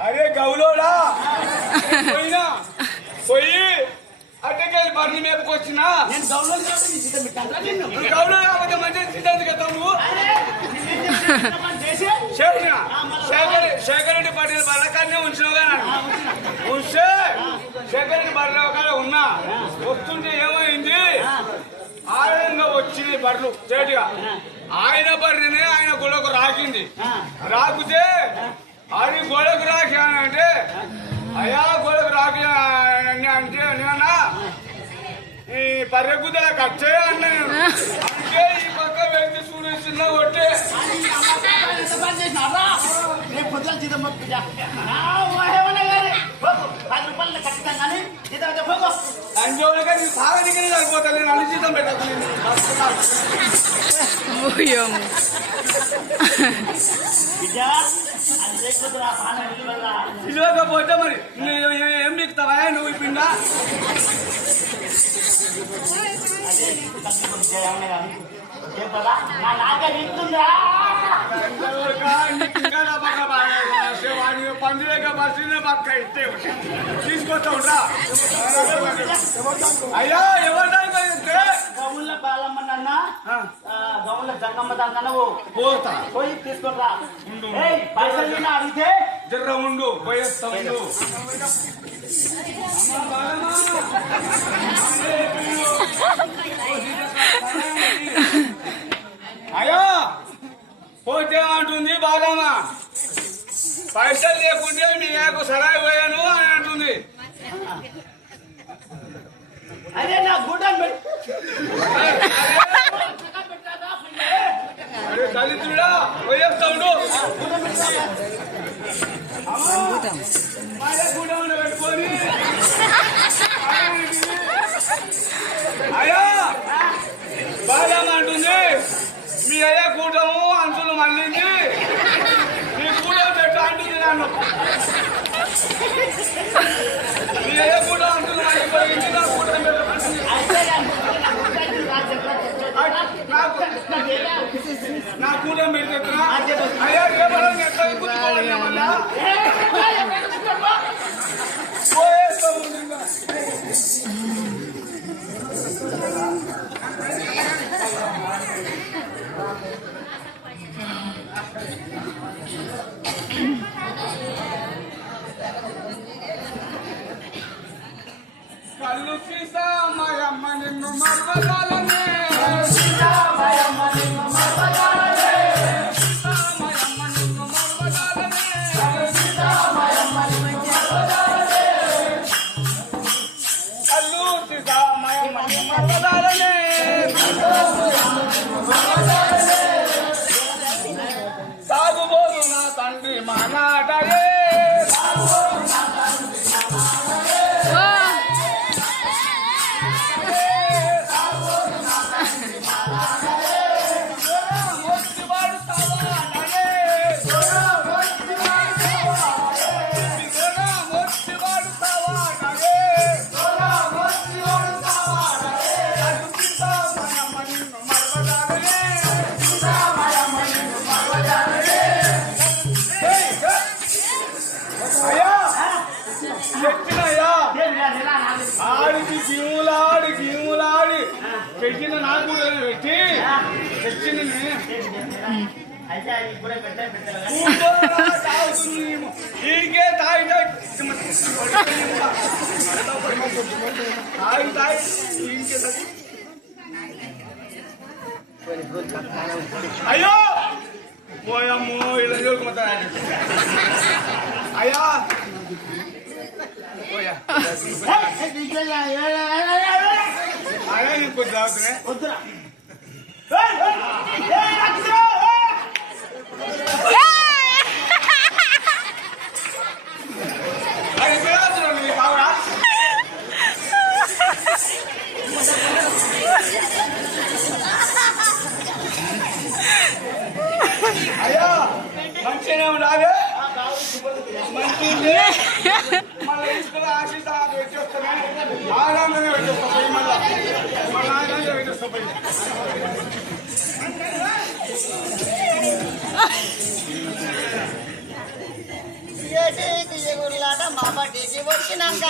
అరే గౌలోడా పోయినా పోయి అడ్డకెళ్ళి బర్రెలు మేపుకొచ్చినా గౌలో కాకపోతే మంచిగా సిద్ధాంతి కదా నువ్వు చేసిన శేఖర్ రెడ్డి పట్టిన బర్రకాన్నే ఉంచినావు కానీ ఉంటే శేఖర్ రెడ్డి బర్రె ఒక ఉన్నా వస్తుంటే ఏమైంది ఆనందంగా వచ్చినాయి బర్రెలు చేటిగా ఆయన బర్రెనే ఆయన గొడవకు రాకింది రాకుతే అది గొడవకు రాకి అని అంటే అయా గొడవకు రాకి అంటే నేనా ఈ పర్రెగుదల కచ్చే అన్నాను అంటే ఈ పక్క వ్యక్తి చూడేస్తున్నా కొట్టే అంజోలుగా నీ సాగనికి సరిపోతా నేను అన్ని జీతం పెట్టాను పోతే మరి ఏం మిగుతావా నువ్వు పిండా పందులేక బస్సునే పక్క ఇస్తే తీసుకొస్తా ఉంటా అయ్యా ఎవరిదాకా గౌన్ల బాలమ్మన్న గౌన్ల జంగమ్మ దాకా పోతా పోయి తీసుకుంటా పైసలు అడిగితే జర్ర ఉండు పోయేస్తా ఉండు అయ్యా పోతే అంటుంది బాలమ్మ పైసలు లేకుంటే మీకు సరాయి పోయాను అని అంటుంది అదే నా గుడ్డ అరే దళితుడా పోయేస్తా ఉండు పెట్టుకొని అయ్యా బాలమ్మ అంటుంది మీ అయ్యా కూటము అంచులు మళ్ళింది నీ కూటం పెట్టు అంటుంది నన్ను మీ అయ్యా కూటం అంచులు మళ్ళీ నా కూటం పెట్టు నా కూటం పెడుతున్నా అయ్యా రేపటి ఎట్లా గుర్తుకోవాలి మళ్ళా పోయేస్తా ఉంటుందా కళ్ళు సీసా మాయమ్మ నిన్ను మరవగాలనే పెట్టిన నాకు కూడా పెట్టి తెచ్చింది అయితే అది కూడా పెట్టాలి వీడికే తాగి తాగి అయ్యో పోయమ్మో ఇలా చూడకపోతా అయ్యా పోయా అదే ఇంకొంచెం తాగుతున్నాయి వద్దురా అయ్యా మంచిగానే ఉండాలి మంచి మళ్ళీ ఇసుకలో ఆశిత పెట్టేస్తానే ఆనందంగా పెట్టేస్తా పోయి మళ్ళీ ఆనందంగా పెట్టేస్తా పోయి మా పాటికి వచ్చినాక